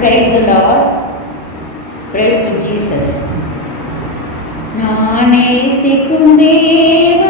praise the Lord. Praise to Jesus. Nane sikundeva.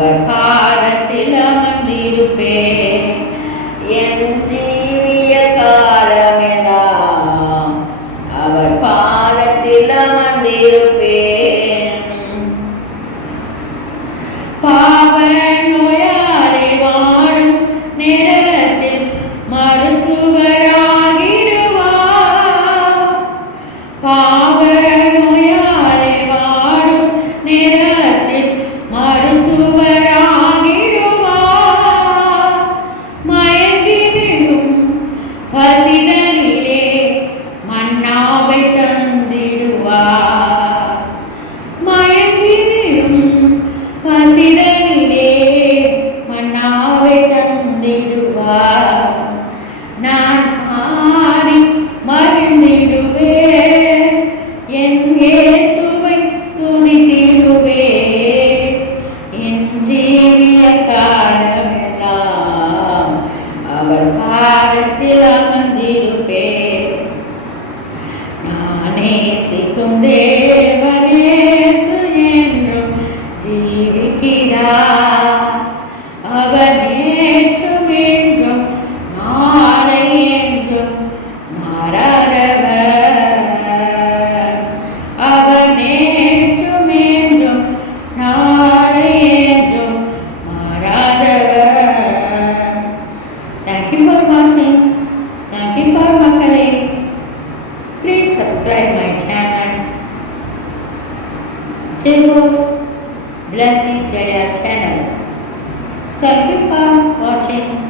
அவர் பாதத்தில் அமர்ந்திருப்பே என் ஜீவிய காலமெல்லாம் அவர் பாதத்தில் அமர்ந்திருப்பே तुम दे Blessing Jaya channel. Thank you for watching.